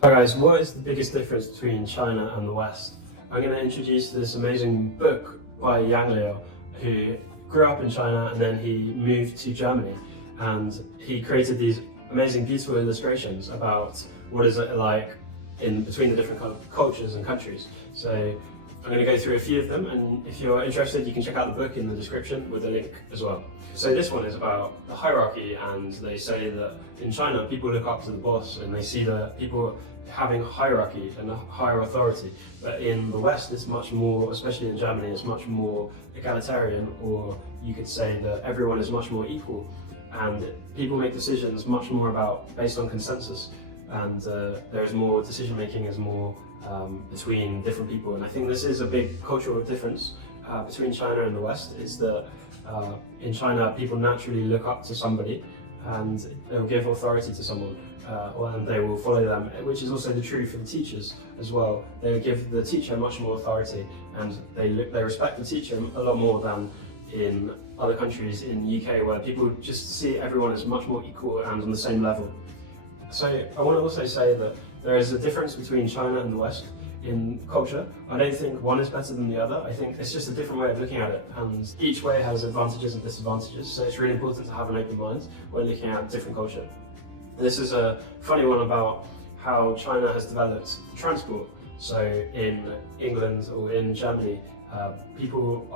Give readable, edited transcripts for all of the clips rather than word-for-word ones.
Hi guys, what is the biggest difference between China and the West? I'm going to introduce this amazing book by Yang Liu, who grew up in China and then he moved to Germany, and he created these amazing, beautiful illustrations about what is it like in between the different cultures and countries. So I'm going to go through a few of them, and if you're interested, you can check out the book in the description with a link as well. So this one is about the hierarchy, and they say that in China, people look up to the boss and they see the people having hierarchy and a higher authority. But in the West, it's much more, especially in Germany, it's much more egalitarian, or you could say that everyone is much more equal, and people make decisions much more based on consensus, and there is more decision making is more between different people. And I think this is a big cultural difference between China and the West, is that in China people naturally look up to somebody and they'll give authority to someone, and they will follow them, which is also the truth for the teachers as well. They will give the teacher much more authority, and they respect the teacher a lot more than in other countries in the UK, where people just see everyone as much more equal and on the same level. So I want to also say that there is a difference between China and the West in culture. I don't think one is better than the other. I think it's just a different way of looking at it, and each way has advantages and disadvantages, so it's really important to have an open mind when looking at different culture. This is a funny one about how China has developed transport. So in England or in Germany, people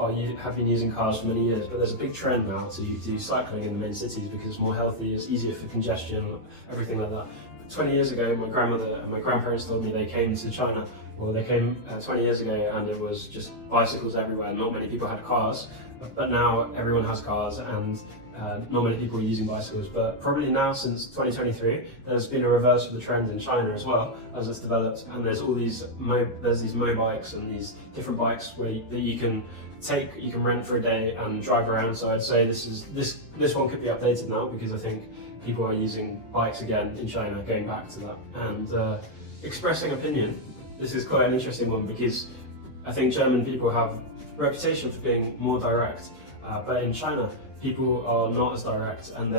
have been using cars for many years, but there's a big trend now to do cycling in the main cities because it's more healthy, it's easier for congestion, everything like that. 20 years ago, my grandmother and my grandparents told me they came to China. Well, they came 20 years ago and it was just bicycles everywhere. Not many people had cars, but now everyone has cars, and not many people are using bicycles. But probably now, since 2023, there's been a reverse of the trend in China as well, as it's developed. And there's all these mobikes and these different bikes that you can rent for a day and drive around. So I'd say this one could be updated now, because I think people are using bikes again in China, going back to that. And expressing opinion, this is quite an interesting one, because I think German people have a reputation for being more direct, but in China, people are not as direct, and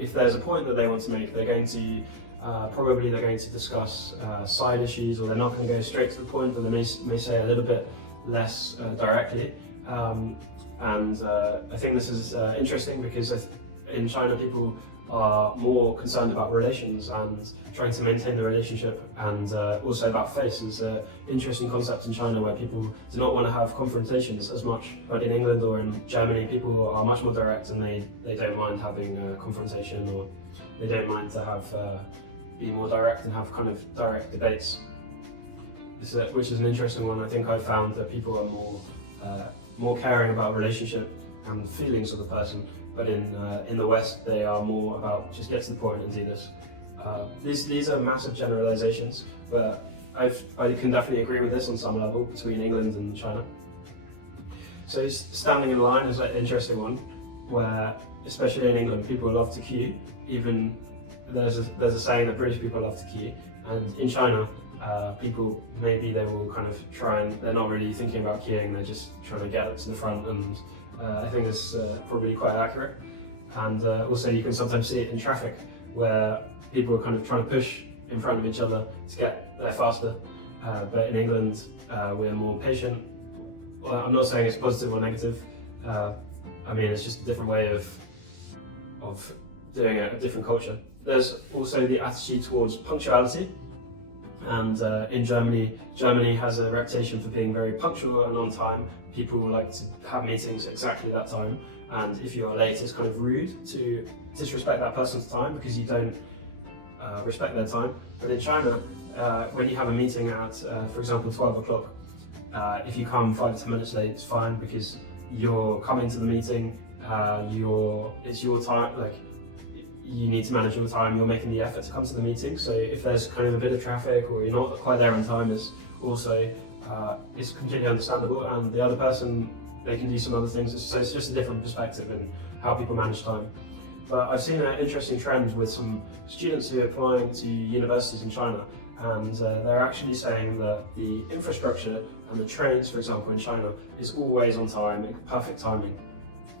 if there's a point that they want to make, they're going to discuss side issues, or they're not going to go straight to the point, but they may say a little bit less directly. And I think this is interesting, because in China people are more concerned about relations and trying to maintain the relationship, and also about face is an interesting concept in China, where people do not want to have confrontations as much. But in England or in Germany, people are much more direct, and they don't mind having a confrontation, or they don't mind to be more direct and have kind of direct debates. Which is an interesting one. I think I've found that people are more caring about relationship and feelings of the person. But in the West, they are more about just get to the point and do this. These are massive generalizations, but I can definitely agree with this on some level between England and China. So standing in line is an interesting one, where especially in England, people love to queue. Even there's a saying that British people love to queue, and in China, people maybe they will kind of try, and they're not really thinking about queuing, they're just trying to get up to the front, and I think this is probably quite accurate. And also you can sometimes see it in traffic, where people are kind of trying to push in front of each other to get there faster. But in England, we're more patient. Well, I'm not saying it's positive or negative. I mean, it's just a different way of doing it, a different culture. There's also the attitude towards punctuality. And in Germany has a reputation for being very punctual and on time. People like to have meetings exactly that time, and if you're late, it's kind of rude to disrespect that person's time because you don't respect their time. But in China, when you have a meeting at, for example, 12 o'clock, if you come 5 to 10 minutes late, it's fine, because you're coming to the meeting, it's your time, like, you need to manage your time, you're making the effort to come to the meeting. So if there's kind of a bit of traffic, or you're not quite there on time, is also it's completely understandable, and the other person, they can do some other things. So it's just a different perspective in how people manage time. But I've seen an interesting trend with some students who are applying to universities in China, and they're actually saying that the infrastructure and the trains, for example, in China, is always on time, perfect timing.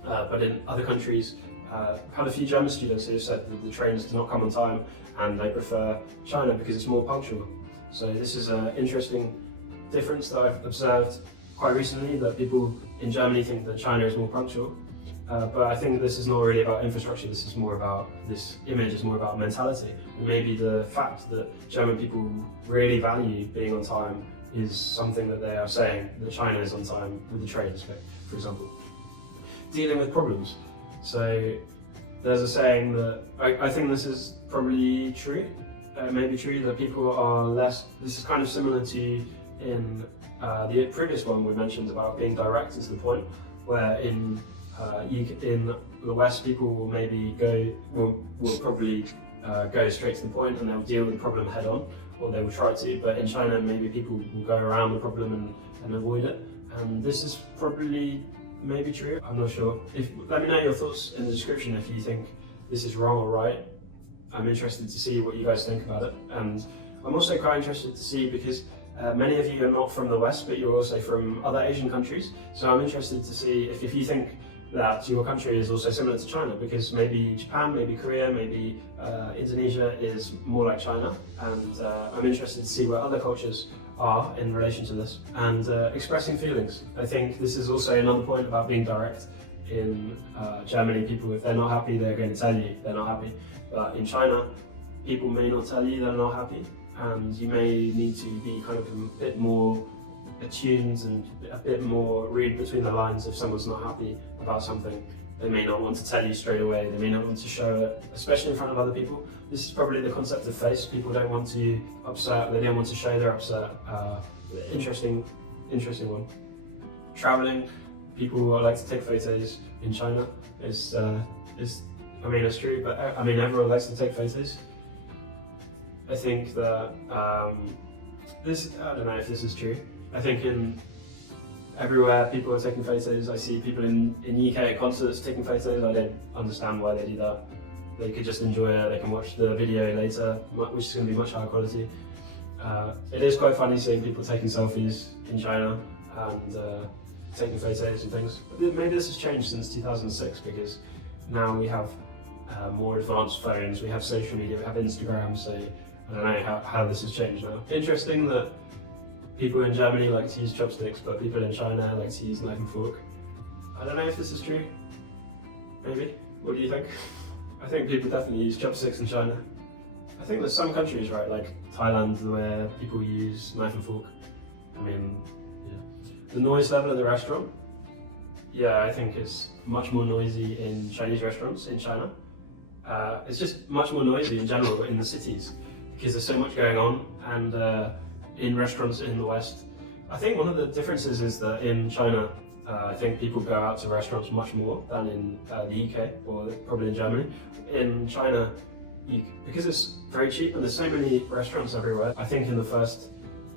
But in other countries, I've had a few German students who have said that the trains do not come on time, and they prefer China because it's more punctual. So this is an interesting difference that I've observed quite recently, that people in Germany think that China is more punctual. But I think this is not really about infrastructure, this image is more about mentality. And maybe the fact that German people really value being on time is something that they are saying that China is on time with the train aspect, for example. Dealing with problems. So there's a saying that, I think this is probably true, maybe true, that people are less, this is kind of similar to in the previous one we mentioned about being direct and to the point, where in the West people will maybe will probably go straight to the point and they'll deal with the problem head on, or they will try to, but in China maybe people will go around the problem and avoid it. And this is probably maybe true, I'm not sure. Let me know your thoughts in the description if you think this is wrong or right. I'm interested to see what you guys think about it. And I'm also quite interested to see, because many of you are not from the West, but you're also from other Asian countries. So I'm interested to see if you think that your country is also similar to China, because maybe Japan, maybe Korea, maybe Indonesia is more like China. And I'm interested to see where other cultures are in relation to this. And expressing feelings. I think this is also another point about being direct. In Germany, people, if they're not happy, they're going to tell you they're not happy. But in China, people may not tell you they're not happy, and you may need to be kind of a bit more attuned and a bit more read between the lines. If someone's not happy about something, they may not want to tell you straight away, they may not want to show it, especially in front of other people. This is probably the concept of face. People don't want to upset, they don't want to show they're upset. Interesting one. Traveling, people like to take photos in China. I mean, it's true, but I mean, everyone likes to take photos. I think that I don't know if this is true. I think everywhere people are taking photos. I see people in UK at concerts taking photos. I don't understand why they do that. They could just enjoy it, they can watch the video later, which is going to be much higher quality. It is quite funny seeing people taking selfies in China and taking photos and things. Maybe this has changed since 2006, because now we have more advanced phones, we have social media, we have Instagram, so I don't know how this has changed now. Interesting that people in Germany like to use chopsticks, but people in China like to use knife and fork. I don't know if this is true. Maybe. What do you think? I think people definitely use chopsticks in China. I think there's some countries, right, like Thailand, where people use knife and fork. I mean, yeah. The noise level in the restaurant, yeah, I think it's much more noisy in Chinese restaurants in China. It's just much more noisy in general in the cities, because there's so much going on, and in restaurants in the West. I think one of the differences is that in China, I think people go out to restaurants much more than in the UK, or probably in Germany. In China, because it's very cheap and there's so many restaurants everywhere, I think in the first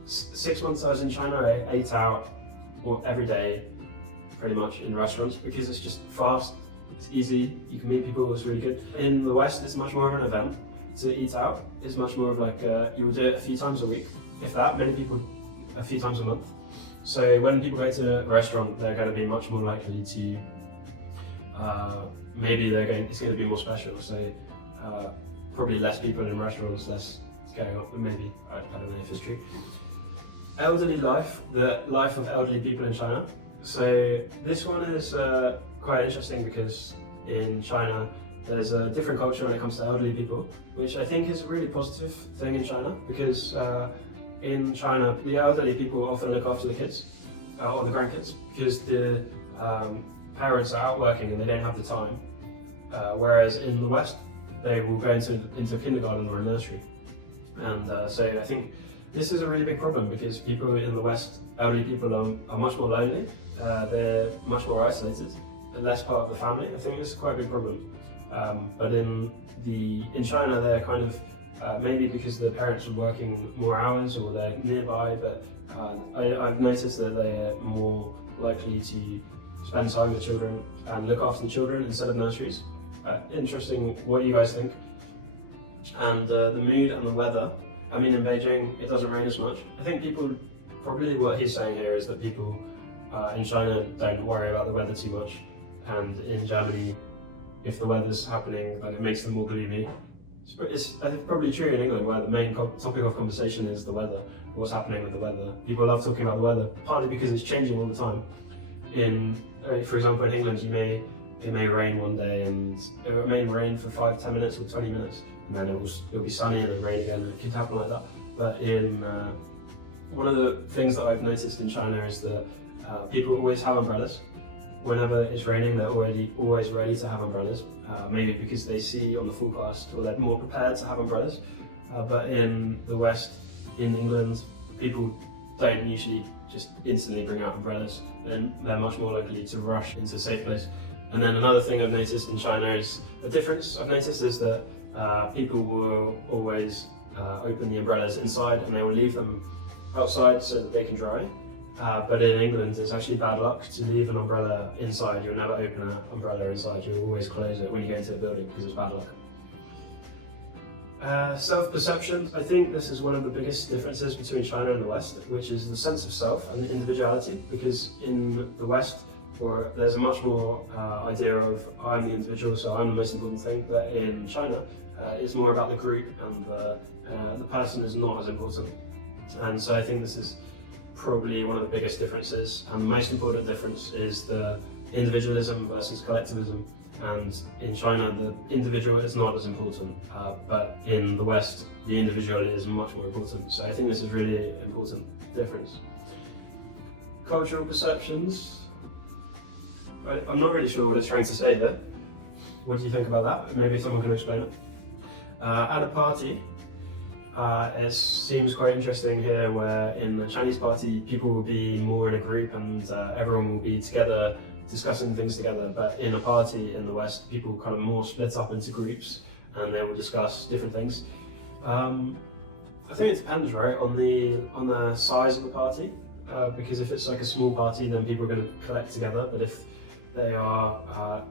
6 months I was in China, I ate out every day, pretty much, in restaurants, because it's just fast, it's easy, you can meet people, it's really good. In the West, it's much more of an event. To eat out is much more of like, you will do it a few times a week, if that, many people a few times a month. So when people go to a restaurant, they're going to be much more likely to, it's going to be more special. So probably less people in restaurants, less going on, maybe, I don't know if it's true. Elderly life, the life of elderly people in China. So this one is quite interesting, because in China, there's a different culture when it comes to elderly people, which I think is a really positive thing in China, because in China, the elderly people often look after the kids, or the grandkids, because the parents are out working and they don't have the time. Whereas in the West, they will go into kindergarten or a nursery. And so I think this is a really big problem, because people in the West, elderly people are much more lonely, they're much more isolated, and less part of the family. I think this is quite a big problem. But in China, they're kind of, maybe because the parents are working more hours or they're nearby, but I've noticed that they're more likely to spend time with children and look after the children instead of nurseries. Interesting what you guys think. And the mood and the weather. I mean, in Beijing, it doesn't rain as much. I think probably what he's saying here is that people in China don't worry about the weather too much. And in Germany, if the weather's happening, then it makes them more gloomy. It's I think probably true in England, where the main topic of conversation is the weather, what's happening with the weather. People love talking about the weather, partly because it's changing all the time. For example, in England, it may rain one day and it may rain for 5-10 minutes or 20 minutes, and then it'll be sunny and then rain again. It could happen like that. But one of the things that I've noticed in China is that people always have umbrellas. Whenever it's raining, they're always ready to have umbrellas. Maybe because they see on the forecast, or they're more prepared to have umbrellas. But in the West, in England, people don't usually just instantly bring out umbrellas. They're much more likely to rush into a safe place. And then another thing I've noticed in China is, a difference I've noticed is that people will always open the umbrellas inside and they will leave them outside so that they can dry. But in England, it's actually bad luck to leave an umbrella inside. You'll never open an umbrella inside. You'll always close it when you go into a building because it's bad luck. Self-perception. I think this is one of the biggest differences between China and the West, which is the sense of self and individuality. Because in the West, there's a much more idea of I'm the individual, so I'm the most important thing. But in China, it's more about the group, and the person is not as important. And so I think this is probably one of the biggest differences, and the most important difference is the individualism versus collectivism. And in China, the individual is not as important, but in the West, the individual is much more important. So I think this is really an important difference. Cultural perceptions. I'm not really sure what it's trying to say there. What do you think about that? Maybe someone can explain it. At a party, it seems quite interesting here, where in the Chinese party, people will be more in a group and everyone will be together discussing things together. But in a party in the West, people kind of more split up into groups and they will discuss different things. I think it depends, right, on the size of the party. Because if it's like a small party, then people are going to collect together. But if they are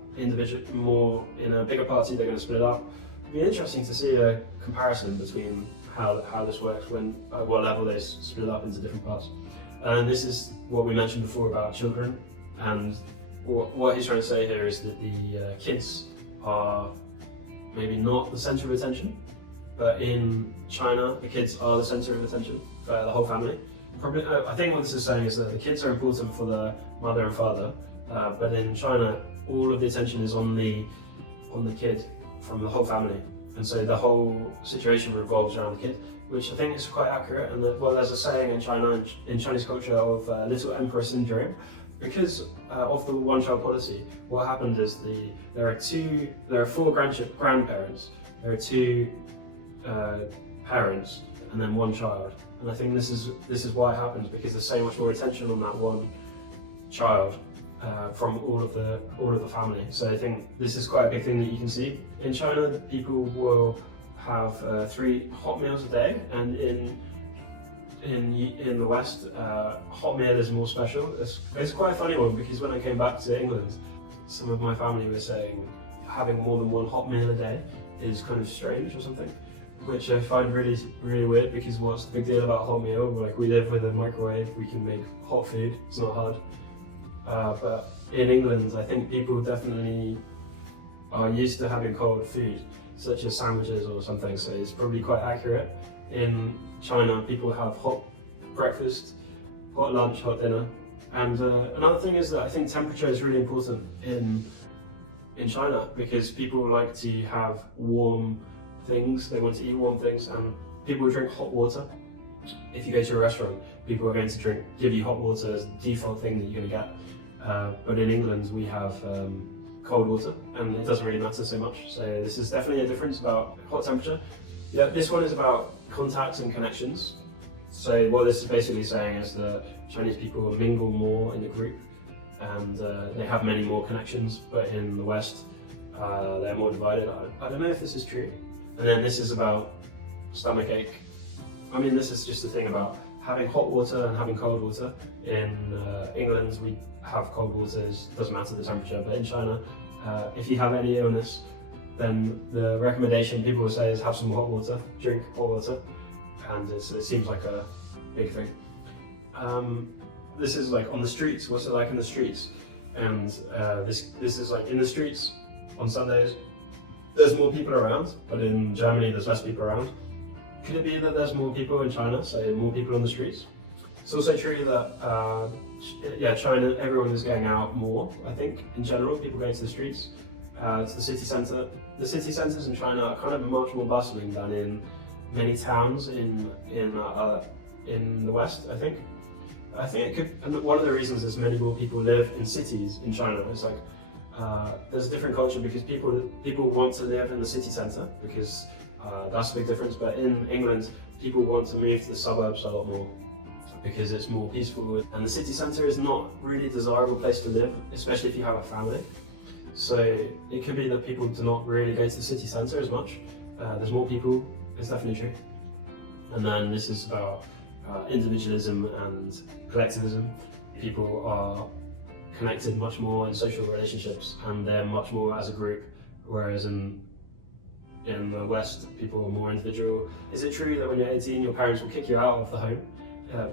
more in a bigger party, they're going to split up. It'd be interesting to see a comparison between how this works, at what level they split up into different parts. And this is what we mentioned before about children. And what he's trying to say here is that the kids are maybe not the center of attention, but in China, the kids are the center of attention for the whole family. Probably, I think what this is saying is that the kids are important for the mother and father, but in China, all of the attention is on the kid from the whole family, and so the whole situation revolves around the kid, which I think is quite accurate. And there's a saying in China, in Chinese culture, of little emperor syndrome. Because of the one-child policy, what happened is there are 4 grandparents, there are 2 parents, and then 1 child. And I think this is why it happens, because there's so much more attention on that one child from all of the family. So I think this is quite a big thing that you can see. In China, people will have 3 hot meals a day, and in the West, hot meal is more special. It's quite a funny one, because when I came back to England, some of my family were saying having more than 1 hot meal a day is kind of strange or something, which I find really, really weird, because what's the big deal about hot meal? Like, we live with a microwave, we can make hot food, it's not hard. But in England, I think people definitely are used to having cold food, such as sandwiches or something, so it's probably quite accurate. In China, people have hot breakfast, hot lunch, hot dinner. And another thing is that I think temperature is really important in China, because people like to have warm things, they want to eat warm things, and people drink hot water. If you go to a restaurant, people are going to give you hot water as the default thing that you're going to get. But in England, we have cold water, and it doesn't really matter so much. So this is definitely a difference about hot temperature. Yeah, this one is about contacts and connections. So what this is basically saying is that Chinese people mingle more in the group, and they have many more connections, but in the West, they're more divided. I don't know if this is true. And then this is about stomach ache. I mean, this is just the thing about having hot water and having cold water. In England, we have cold water, it doesn't matter the temperature, but in China, if you have any illness, then the recommendation people will say is have some hot water, drink hot water, and it seems like a big thing. This is like on the streets, what's it like in the streets? And this is like in the streets on Sundays, there's more people around, but in Germany there's less people around. Could it be that there's more people in China, so more people on the streets? It's also true that China, everyone is going out more. I think in general, people go to the streets, to the city centre. The city centres in China are kind of much more bustling than in many towns in the West. I think it could. And one of the reasons is many more people live in cities in China. It's like there's a different culture because people want to live in the city centre because that's a big difference. But in England, people want to move to the suburbs a lot more because it's more peaceful, and the city centre is not really a desirable place to live, especially if you have a family. So it could be that people do not really go to the city centre as much. There's more people, it's definitely true. And then this is about individualism and collectivism. People are connected much more in social relationships, and they're much more as a group, whereas in the West, people are more individual. Is it true that when you're 18, your parents will kick you out of the home?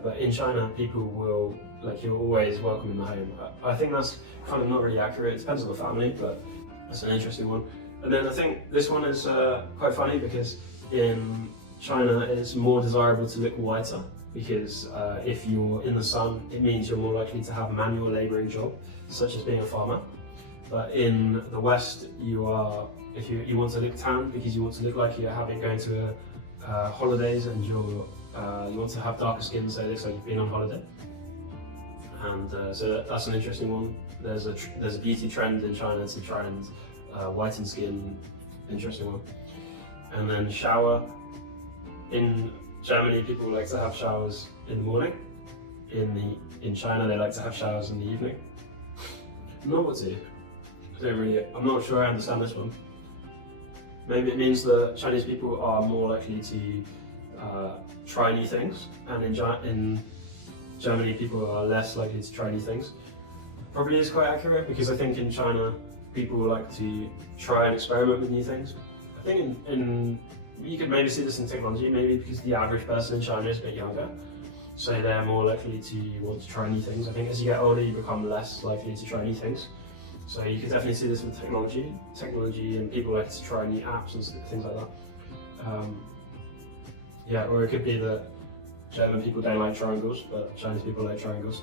But in China, people will, you're always welcome in the home. I think that's kind of not really accurate. It depends on the family, but that's an interesting one. And then I think this one is quite funny because in China, it's more desirable to look whiter because if you're in the sun, it means you're more likely to have a manual labouring job, such as being a farmer. But in the West, if you want to look tan because you want to look like you're going to holidays and you want to have darker skin so it looks like you've been on holiday. And so that's an interesting one. There's a beauty trend in China to try and whiten skin. Interesting one. And then shower. In Germany, people like to have showers in the morning. In China, they like to have showers in the evening. Novelty. I'm not sure I understand this one. Maybe it means that Chinese people are more likely to try new things, and in Germany people are less likely to try new things. Probably is quite accurate because I think in China people like to try and experiment with new things. I think you could maybe see this in technology, maybe because the average person in China is a bit younger, so they're more likely to want to try new things. I think as you get older you become less likely to try new things. So you could definitely see this with technology, and people like to try new apps and things like that. Or it could be that German people don't like triangles, but Chinese people like triangles.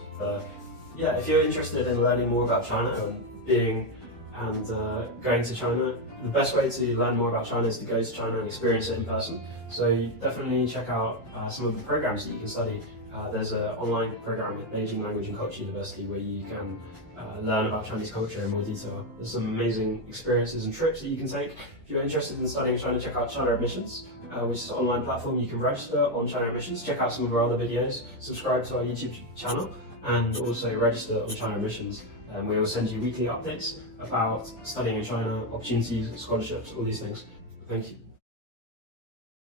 If you're interested in learning more about China and going to China, the best way to learn more about China is to go to China and experience it in person. So you definitely check out some of the programs that you can study. There's an online program at Beijing Language and Culture University where you can learn about Chinese culture in more detail. There's some amazing experiences and trips that you can take. If you're interested in studying China, check out China Admissions, which is an online platform. You can register on China Admissions, check out some of our other videos, subscribe to our YouTube channel, and also register on China Admissions. We will send you weekly updates about studying in China, opportunities, scholarships, all these things. Thank you.